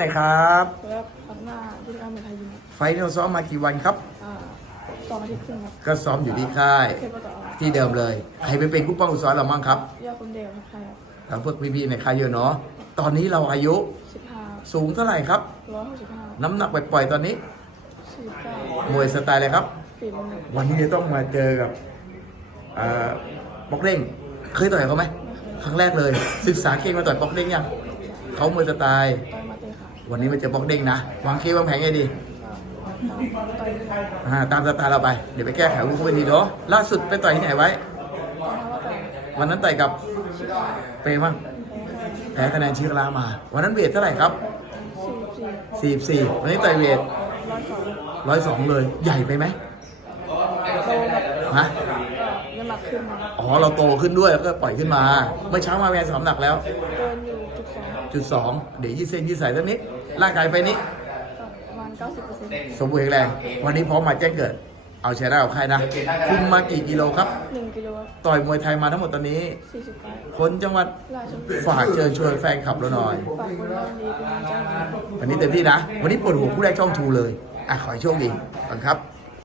ไหนครับแล้วพัฒนาที่การเมืองไทยยิมไฟท์เราซ้อมมากี่วันครับอ่าสองอาทิตย์ครึ่งครับ ก็ซ้อมอยู่ที่ค่ายเทพต่อที่เดิมเลย ใครไปเป็นผู้ป้องกันซ้อมเรามั่งครับยอดคนเดียวครับใครครับเราพวกพี่ๆในค่ายเยอะเนาะ ตอนนี้เราอายุสิบห้าสูงเท่าไหร่ครับร้อยหกสิบห้าน้ำหนักปล่อยๆตอนนี้สี่สิบเก้ามวยสไตล์อะไรครับฝีมือวันนี้จะต้องมาเจอกับอ่าบ็อกเด้ง เคยต่อยเขาไหม ครั้งแรกเลย ศึกษาเก่งมาต่อยบ็อกเด้งยัง เขามวยสไตล์ วันนี้มาเจอบ็อกเด้งนะวางเควางแผงไงดีก็ต่อยต่อยอ่าตามสไตล์เราไป เดี๋ยวไปแก้ไขวุ้นไปทีเนาะล่าสุดไปต่อยที่ไหนไว้ตอนนั้นว่าต่อยวันนั้นต่อยกับสิบห้าเปย์มั่งแพ้คะแนนแพ้คะแนนชิคลามา วันนั้นเวทเท่าไหร่ครับสี่สิบสี่44วันนี้ต่อยเวทร้อยสอง102เลย ใหญ่ไปไหมโตแบบฮะก็น้ำหนัก ขึ้นมาอ๋อเราโตขึ้นด้วยแล้วก็ปล่อยขึ้นมาเมื่อเช้ามาแวนสามหนักแล้วเกินอยู่จุดสองจุดสองเดี๋ยวยืดเส้นยืดสายสักนิดร่างกายไปนี้ก็ประมาณเก้าสิบเปอร์เซ็นต์สมบูรณ์แข็งแรง วันนี้พร้อมมาแจ้งเกิด เอาชนะเอาใครนะ คุมมากี่กิโลครับ หนึ่งกิโลครับต่อยมวยไทยมาทั้งหมดตอนนี้สี่สิบแปดคนจังหวัดราชบุรีฝากเชิญชวนแฟนคลับเราหน่อย ฝากคนเราดีเป็นกำลังใจให้ วันนี้เต็มที่นะ วันนี้ปวดหัวผู้แรกช่องทูเลย อะ ขอให้โชคดีก่อนครับ